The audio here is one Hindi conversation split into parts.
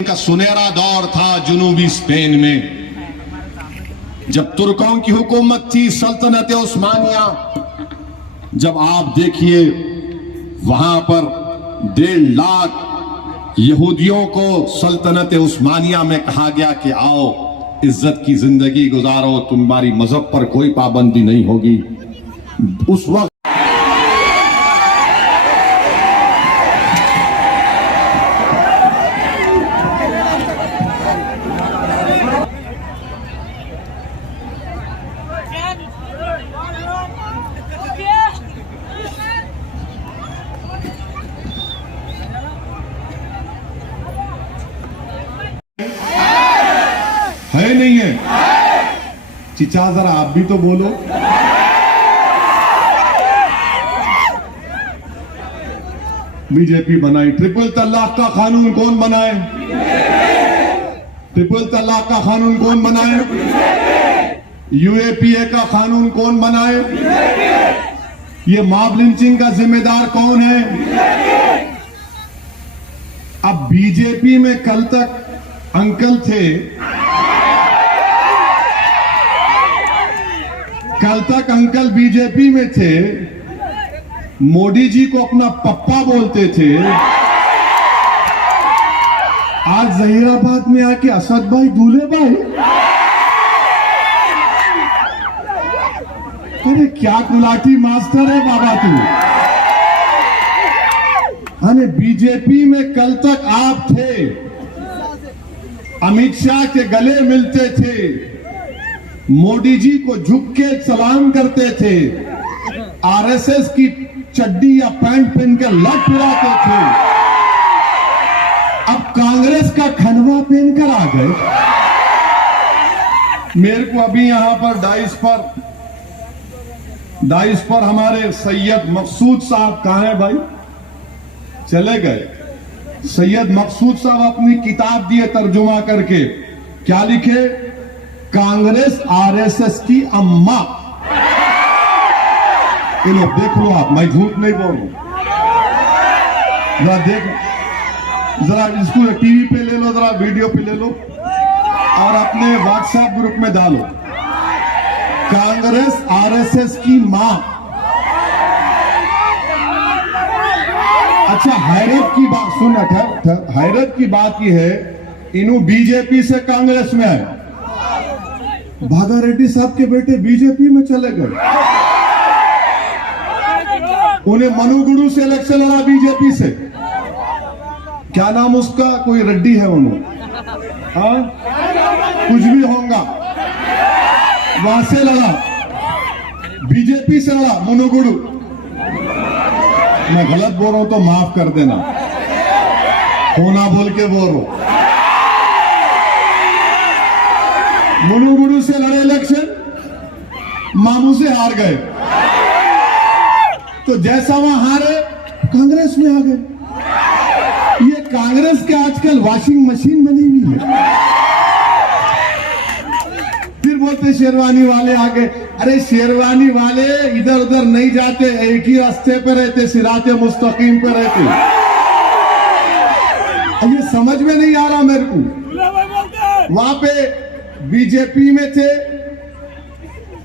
का सुनहरा दौर था जुनूबी स्पेन में, जब तुर्कों की हुकूमत थी सल्तनत उस्मानिया। जब आप देखिए वहां पर 1.5 लाख यहूदियों को सल्तनत उस्मानिया में कहा गया कि आओ इज्जत की जिंदगी गुजारो, तुम्हारी मजहब पर कोई पाबंदी नहीं होगी। उस वक्त है नहीं है? चिचा जरा आप भी तो बोलो। बीजेपी बनाई। ट्रिपल तलाक का कानून कौन बनाए? ट्रिपल तलाक का कानून कौन बनाए? यूएपीए का कानून कौन बनाए? ये मॉब लिंचिंग का जिम्मेदार कौन है? अब बीजेपी में कल तक अंकल थे, कल तक अंकल बीजेपी में थे, मोदी जी को अपना पप्पा बोलते थे। आज जहीराबाद में आके असद भाई, दूल्हे भाई, अरे क्या गुलाटी मास्टर है बाबा तू। अरे बीजेपी में कल तक आप थे, अमित शाह के गले मिलते थे, मोदी जी को झुक के सलाम करते थे, आरएसएस की चड्डी या पैंट पहनकर लट उड़ाते थे। अब कांग्रेस का खनवा पहनकर आ गए। मेरे को अभी यहां पर डाइस पर हमारे सैयद मकसूद साहब कहां है भाई? चले गए। सैयद मकसूद साहब अपनी किताब दिए तर्जुमा करके, क्या लिखे? कांग्रेस आरएसएस की अम्मा। ये लो देख लो आप, मैं झूठ नहीं बोल रहा। जरा देख, जरा इसको टीवी पे ले लो, जरा वीडियो पे ले लो और अपने व्हाट्सएप ग्रुप में डालो। कांग्रेस आरएसएस की मां। अच्छा, हैरत की बात सुन, हैरत की बात यह है, इन्हों बीजेपी से कांग्रेस में आए। भागा रेड्डी साहब के बेटे बीजेपी में चले गए। उन्हें मनुगुरु से इलेक्शन लड़ा बीजेपी से। क्या नाम उसका? कोई रेड्डी है उन्होंने, हाँ कुछ भी होगा, वहां से लड़ा, बीजेपी से लड़ा मनुगुरु। मैं गलत बोल रहा हूं तो माफ कर देना, होना बोल के बोल रहा हूं। मनुगुरु से लड़े इलेक्शन, मामू से हार गए, तो जैसा वहां हारे कांग्रेस में आ गए। ये कांग्रेस के आजकल वॉशिंग मशीन बनी हुई है। फिर बोलते शेरवानी वाले आ गए। अरे शेरवानी वाले इधर उधर नहीं जाते, एक ही रास्ते पे रहते, सिराते मुस्तकीम पे रहते। ये समझ में नहीं आ रहा मेरे को। वहां पे बीजेपी में थे,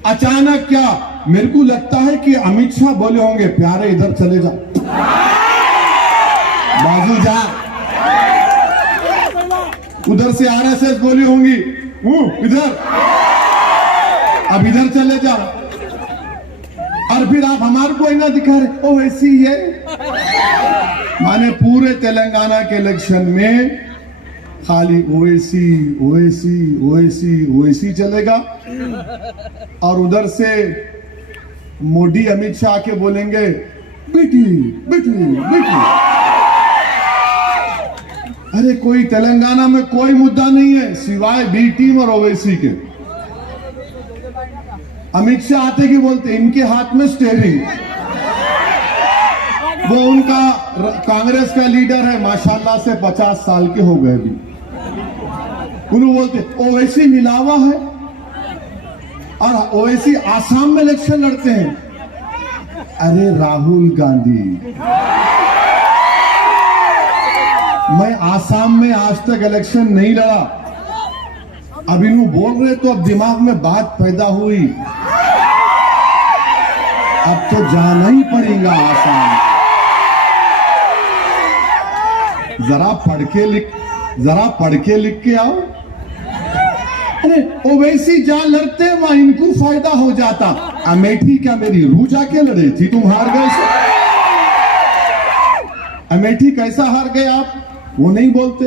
अचानक क्या, मेरे को लगता है कि अमित शाह बोले होंगे, प्यारे इधर चले जा, बाजू जा। उधर से आरएसएस बोली होंगी, इधर, अब इधर चले जा। और फिर आप हमारे को ना दिखा रहे, ओ ऐसी है। माने पूरे तेलंगाना के इलेक्शन में खाली ओवैसी ओवैसी ओवैसी ओवैसी चलेगा, और उधर से मोदी अमित शाह के बोलेंगे बेटी बेटी बेटी। अरे कोई तेलंगाना में कोई मुद्दा नहीं है सिवाय बी टीम और ओवैसी के। अमित शाह आते कि बोलते इनके हाथ में स्टेयरिंग, वो उनका कांग्रेस का लीडर है, माशाल्लाह से 50 साल के हो गए भी। उन्होंने बोलते ओवैसी मिलावा है, और ओवैसी आसाम में इलेक्शन लड़ते हैं। अरे राहुल गांधी, मैं आसाम में आज तक इलेक्शन नहीं लड़ा, अब इन्हों बोल रहे तो अब दिमाग में बात पैदा हुई, अब तो जाना ही पड़ेगा आसाम। जरा पढ़ के लिख के आओ। अरे ओवैसी जहां लड़ते वहां इनको फायदा हो जाता। अमेठी क्या मेरी रू जाके लड़े थी, तुम हार गए से? अमेठी कैसा हार गए आप, वो नहीं बोलते।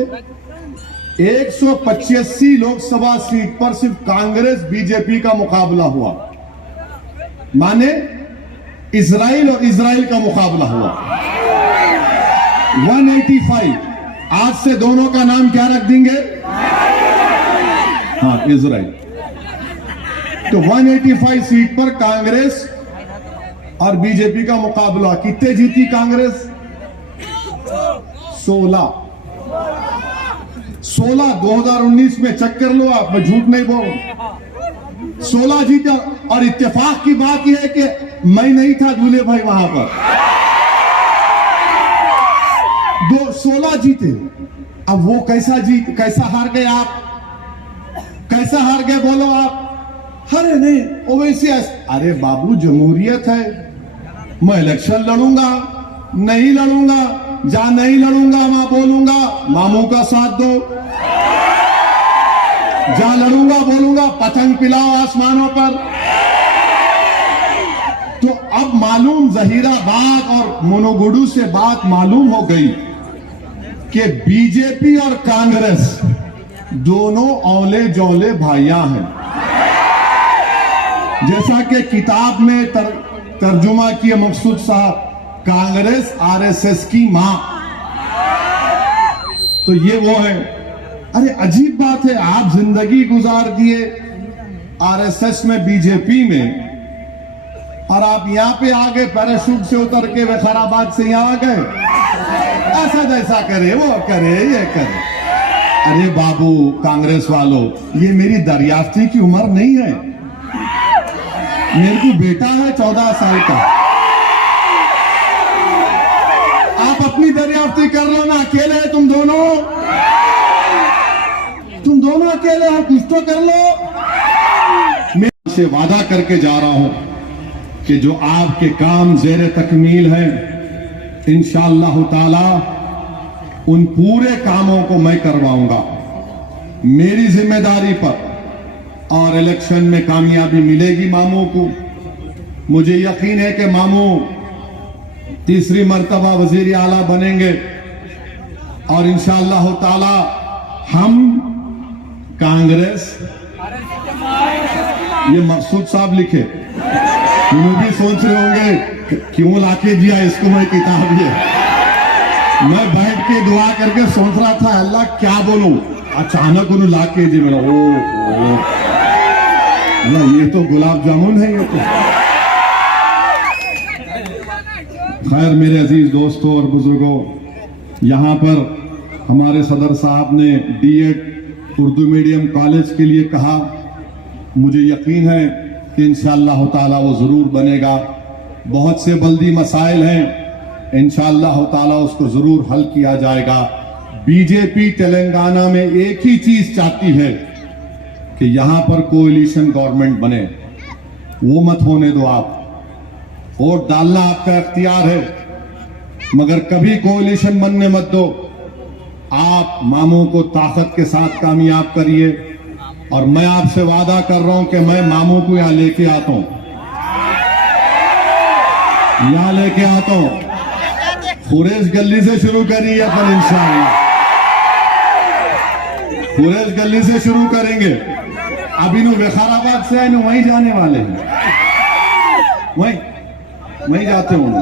185 लोकसभा सीट पर सिर्फ कांग्रेस बीजेपी का मुकाबला हुआ, माने इजराइल और इजराइल का मुकाबला हुआ। 185, आज से दोनों का नाम क्या रख देंगे? हाँ, इजराइल। तो 185 सीट पर कांग्रेस और बीजेपी का मुकाबला। कितने जीती कांग्रेस? 16। 2019 में चेक कर लो आप, मैं झूठ नहीं बोल रहा। 16 जीता, और इत्तेफाक की बात यह है कि मैं नहीं था दूल्हे भाई वहां पर। 16 जीते। अब वो कैसा हार गए आप? कैसा हार गए बोलो आप? अरे नहीं ओवैसी, अरे बाबू जमहूरियत है, मैं इलेक्शन लड़ूंगा नहीं लड़ूंगा, जहां नहीं लड़ूंगा वहां बोलूंगा मामू का साथ दो, जहां लड़ूंगा बोलूंगा पतंग पिलाओ आसमानों पर। तो अब मालूम जहीराबाद और मुनुगुडू से बात मालूम हो गई कि बीजेपी और कांग्रेस दोनों औले जौले भाइयां हैं। जैसा कि किताब में तर्जुमा किए मकसूद साहब, कांग्रेस आरएसएस की मां, तो ये वो है। अरे अजीब बात है, आप जिंदगी गुजार दिए आरएसएस में, बीजेपी में, और आप यहां पे आ गए पैराशूट से उतर के वखाराबाद से यहां आ गए। ऐसा करे, वो करे, ये करे। अरे बाबू कांग्रेस वालों, ये मेरी दरियाफ्ती की उम्र नहीं है, मेरे को बेटा है 14 साल का। आप अपनी दरियाफ्ती कर लो ना, अकेले है तुम दोनों अकेले हो, कुछ तो कर लो। मैं आपसे वादा करके जा रहा हूं कि जो आपके काम ज़ेरे तकमील है, इंशाअल्लाह ताला उन पूरे कामों को मैं करवाऊंगा मेरी जिम्मेदारी पर, और इलेक्शन में कामयाबी मिलेगी मामू को। मुझे यकीन है कि मामू तीसरी मर्तबा वजीर आला बनेंगे, और इंशाअल्लाह ताला हम कांग्रेस, ये मकसूद साहब लिखे, तुम भी सोच रहे होंगे क्यों लाके दिया इसको, मैं किताब ये मैं बैठ के दुआ करके सोच रहा था अल्लाह क्या बोलूं, अचानक उन्हें लाके दी। मैंने ओ ये तो गुलाब जामुन है ये तो। खैर मेरे अजीज दोस्तों और बुजुर्गों, यहाँ पर हमारे सदर साहब ने डीएड उर्दू मीडियम कॉलेज के लिए कहा, मुझे यकीन है कि इंशाअल्लाह ताला वो जरूर बनेगा। बहुत से बल्दी मसाइल हैं, इंशाअल्लाह ताला उसको जरूर हल किया जाएगा। बीजेपी तेलंगाना में एक ही चीज चाहती है कि यहां पर कोएलिशन गवर्नमेंट बने, वो मत होने दो आप। वोट डालना आपका इख्तियार है, मगर कभी कोएलिशन बनने मत दो। आप मामू को ताकत के साथ कामयाब करिए, और मैं आपसे वादा कर रहा हूं कि मैं मामू को यहां लेके आता हूं, खुरेज गली से शुरू करिए अपन, इंशाअल्लाह खुरेज गली से शुरू करेंगे। अभी नु वखाराबाद से आए नु वहीं जाने वाले हैं, वहीं जाते होंगे।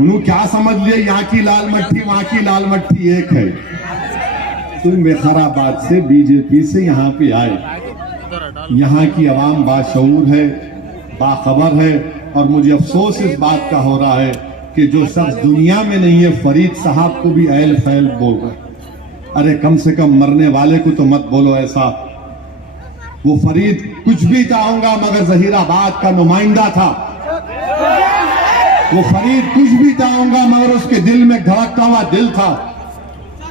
उन्होंने क्या समझ लिया, यहाँ की लाल मट्टी वहां की लाल मट्टी एक है। तो वखाराबाद से बीजेपी से यहाँ पे आए, यहाँ की आवाम बाशऊर है, बाखबर है, और मुझे अफसोस इस बात का हो रहा है कि जो शख्स दुनिया में नहीं है फरीद साहब को भी ऐल फैल बोल रहे। अरे कम से कम मरने वाले को तो मत बोलो ऐसा। वो फरीद कुछ भी चाहूंगा मगर जहीराबाद का नुमाइंदा था। वो फरीद कुछ भी चाहूंगा मगर उसके दिल में धड़कता हुआ दिल था।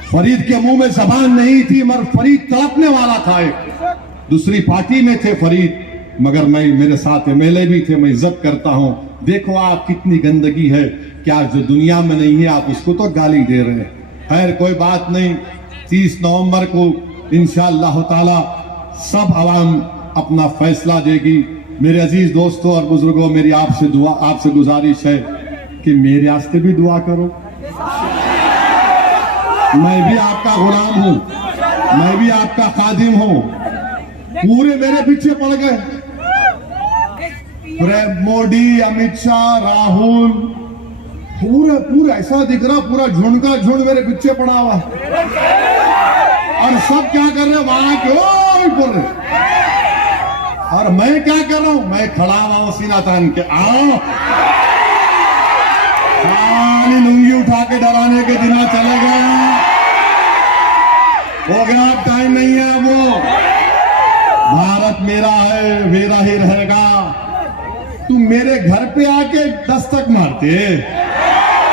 फरीद के मुंह में जबान नहीं थी मगर फरीद तड़पने वाला था। एक दूसरी पार्टी में थे फरीद, मगर मैं मेरे साथ एमएलए भी थे, मैं इज्जत करता हूं। देखो आप कितनी गंदगी है, क्या जो दुनिया में नहीं है आप उसको तो गाली दे रहे हैं। खैर कोई बात नहीं, 30 नवंबर को इंशाअल्लाह ताला सब आवाम अपना फैसला देगी। मेरे अजीज दोस्तों और बुजुर्गों, मेरी आपसे गुजारिश है कि मेरे वास्ते भी दुआ करो। मैं भी आपका गुलाम हूं, मैं भी आपका खादिम हूं। पूरे मेरे पीछे पड़ गए, मोदी, अमित शाह, राहुल, पूरा ऐसा दिख रहा, पूरा झुंड का झुंड मेरे पीछे पड़ा हुआ। और सब क्या कर रहे, वहां क्यों बोल रहे, और मैं क्या कर रहा हूं, मैं खड़ा हुआ हूं सीना तान के। आओ खाली लुंगी उठा के डराने के दिन चले गए, हो गया, टाइम नहीं है। वो भारत मेरा है, मेरा ही रहेगा। तुम मेरे घर पे आके दस्तक मारते,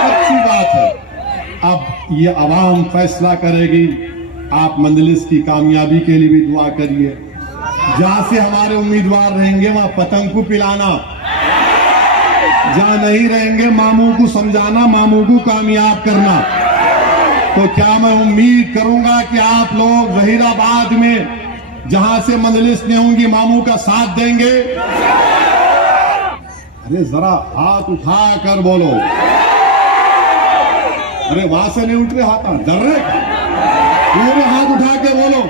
अच्छी बात है। अब ये आवाम फैसला करेगी। आप मंजलिस की कामयाबी के लिए भी दुआ करिए। जहां से हमारे उम्मीदवार रहेंगे वहां पतंग को पिलाना, जहां नहीं रहेंगे मामू को समझाना, मामू को कामयाब करना। तो क्या मैं उम्मीद करूंगा कि आप लोग जहीराबाद में जहां से मंजलिस नहीं होंगी मामू का साथ देंगे। अरे जरा हाथ उठा कर बोलो। अरे वहां से नहीं उठ रहे हाथ, डर रहे, पूरे हाथ उठा के बोलो।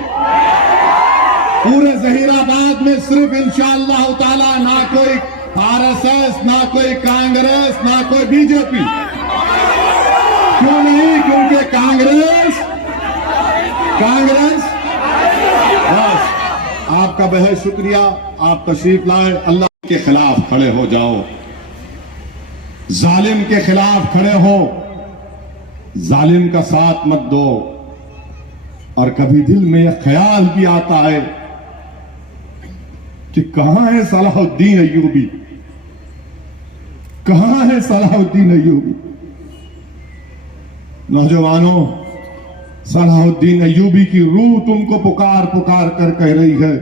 पूरे जहीराबाद में सिर्फ इंशाअल्लाह ताला ना कोई आरएसएस, ना कोई कांग्रेस, ना कोई बीजेपी। क्यों नहीं? क्योंकि कांग्रेस बस। आपका बेहद शुक्रिया, आप तशरीफ लाए। अल्लाह के खिलाफ खड़े हो जाओ, जालिम के खिलाफ खड़े हो, जालिम का साथ मत दो। और कभी दिल में यह ख्याल भी आता है कि कहां है सलाहुद्दीन अय्यूबी, कहां है सलाहुद्दीन अय्यूबी। नौजवानों, सलाहुद्दीन अय्यूबी की रूह तुमको पुकार पुकार कर कह रही है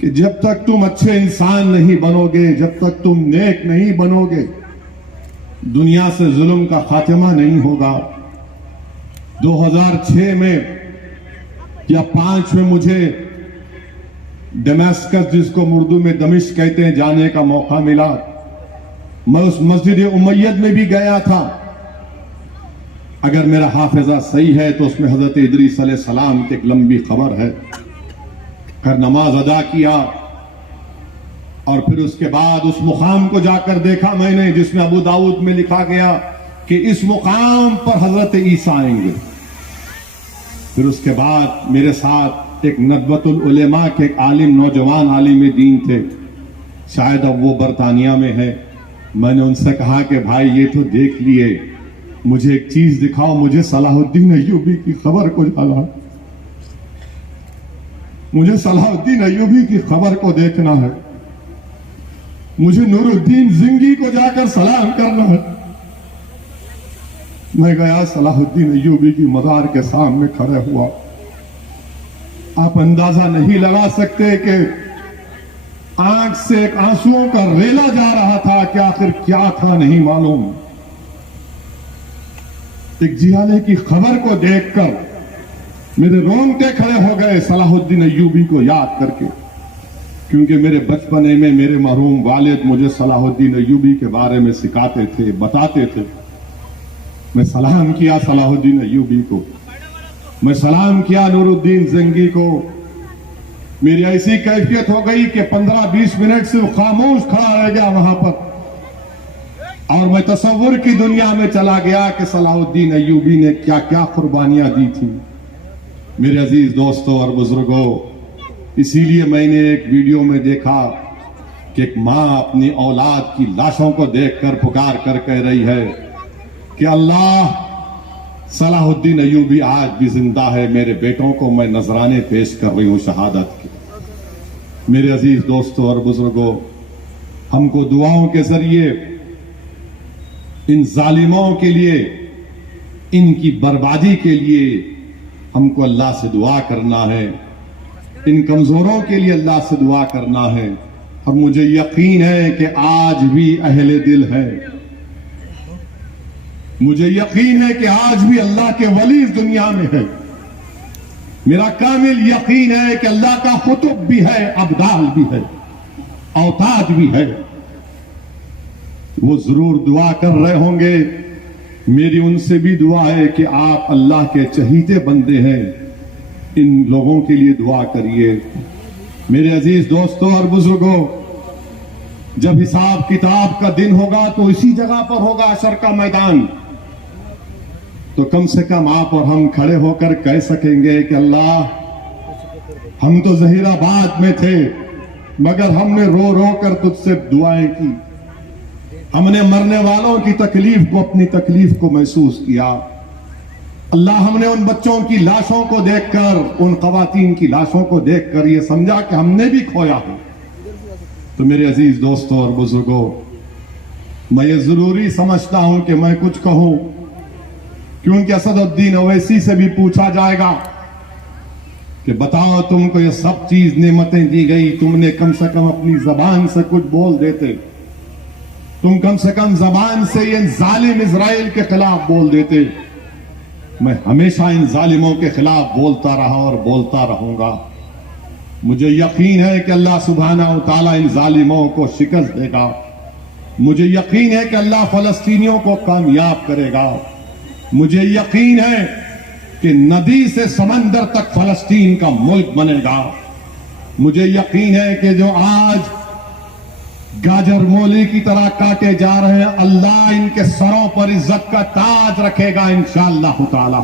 कि जब तक तुम अच्छे इंसान नहीं बनोगे, जब तक तुम नेक नहीं बनोगे, दुनिया से जुल्म का खात्मा नहीं होगा। 2006 में या 5 में मुझे दमिश्क, जिसको उर्दू में दमिश्क कहते हैं, जाने का मौका मिला। मैं उस मस्जिद उमैयद में भी गया था। अगर मेरा हाफिजा सही है तो उसमें हजरत इदरीस अलैहिस्सलाम की एक लंबी खबर है। कर नमाज अदा किया और फिर उसके बाद उस मुकाम को जाकर देखा मैंने जिसमें अबू दाऊद में लिखा गया कि इस मुकाम पर हजरत ईसा आएंगे। फिर उसके बाद मेरे साथ एक नदवतुल उलेमा के एक आलिम, नौजवान आलिम दीन थे, शायद अब वो बरतानिया में है। मैंने उनसे कहा कि भाई ये तो देख लिए, मुझे एक चीज दिखाओ, मुझे सलाहुद्दीन अय्यूबी की खबर को जाना, मुझे सलाहुद्दीन अय्यूबी की खबर को देखना है, मुझे नूरुद्दीन जिंगी को जाकर सलाम करना है। मैं गया, सलाहुद्दीन अय्यूबी की मज़ार के सामने खड़े हुआ। आप अंदाजा नहीं लगा सकते कि आंख से एक आंसुओं का रेला जा रहा था कि आखिर क्या था नहीं मालूम। एक जियाले की खबर को देखकर मेरे रोंगटे खड़े हो गए सलाहुद्दीन अय्यूबी को याद करके, क्योंकि मेरे बचपने में मेरे मरहूम वालिद मुझे सलाहुद्दीन अय्यूबी के बारे में सिखाते थे, बताते थे। मैं सलाम किया सलाहुद्दीन अय्यूबी को, मैं सलाम किया नूरुद्दीन ज़ंगी को। मेरी ऐसी कैफियत हो गई कि 15-20 मिनट से खामोश खड़ा रह गया वहां पर, और मैं तसव्वुर की दुनिया में चला गया कि सलाहुद्दीन अय्यूबी ने क्या क्या कुर्बानियां दी थी। मेरे अजीज दोस्तों और बुजुर्गों, इसीलिए मैंने एक वीडियो में देखा कि एक मां अपनी औलाद की लाशों को देखकर पुकार कर कह रही है कि अल्लाह, सलाहुद्दीन अय्यूबी आज भी जिंदा है, मेरे बेटों को मैं नजराने पेश कर रही हूं शहादत के। मेरे अजीज दोस्तों और बुजुर्गों, हमको दुआओं के जरिए इन जालिमों के लिए, इनकी बर्बादी के लिए हमको अल्लाह से दुआ करना है, इन कमजोरों के लिए अल्लाह से दुआ करना है। और मुझे यकीन है कि आज भी अहले दिल है, मुझे यकीन है कि आज भी अल्लाह के वली इस दुनिया में है। मेरा कामिल यकीन है कि अल्लाह का कुतुब भी है, अब्दाल भी है, औताद भी है। वो जरूर दुआ कर रहे होंगे। मेरी उनसे भी दुआ है कि आप अल्लाह के चहीते बंदे हैं, इन लोगों के लिए दुआ करिए। मेरे अजीज दोस्तों और बुजुर्गों, जब हिसाब किताब का दिन होगा तो इसी जगह पर होगा, अशर का मैदान। तो कम से कम आप और हम खड़े होकर कह सकेंगे कि अल्लाह, हम तो जहीराबाद में थे मगर हमने रो रो कर तुझसे दुआएं की, हमने मरने वालों की तकलीफ को, अपनी तकलीफ को महसूस किया। अल्लाह, हमने उन बच्चों की लाशों को देखकर, उन खवातीन की लाशों को देखकर ये समझा कि हमने भी खोया है। तो मेरे अजीज दोस्तों और बुजुर्गों, मैं ये जरूरी समझता हूं कि मैं कुछ कहूं, क्योंकि असदुद्दीन ओवैसी से भी पूछा जाएगा कि बताओ, तुमको ये सब चीज नेमतें दी गई, तुमने कम से कम अपनी जबान से कुछ बोल देते, तुम कम से कम जबान से ये जालिम इजराइल के खिलाफ बोल देते। मैं हमेशा इन जालिमों के खिलाफ बोलता रहा और बोलता रहूंगा। मुझे यकीन है कि अल्लाह सुब्हानहू तआला इन जालिमों को शिकस्त देगा। मुझे यकीन है कि अल्लाह फलस्तीनियों को कामयाब करेगा। मुझे यकीन है कि नदी से समंदर तक फलस्तीन का मुल्क बनेगा। मुझे यकीन है कि जो आज गाजर मूली की तरह काटे जा रहे हैं, अल्लाह इनके सरों पर इज्जत का ताज रखेगा इंशाअल्लाह ताला।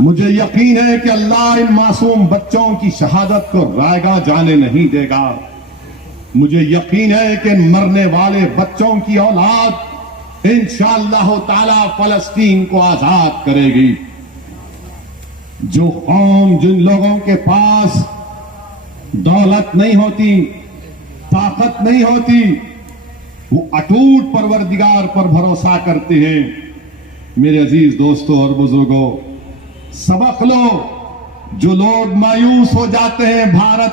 मुझे यकीन है कि अल्लाह इन मासूम बच्चों की शहादत को रायगा जाने नहीं देगा। मुझे यकीन है कि मरने वाले बच्चों की औलाद इंशाअल्लाह ताला फलस्तीन को आजाद करेगी। जो कौम, जिन लोगों के पास दौलत नहीं होती, ताकत नहीं होती, वो अटूट परवरदिगार पर भरोसा करते हैं। मेरे अजीज दोस्तों और बुजुर्गों, सबक लो। जो लोग मायूस हो जाते हैं भारत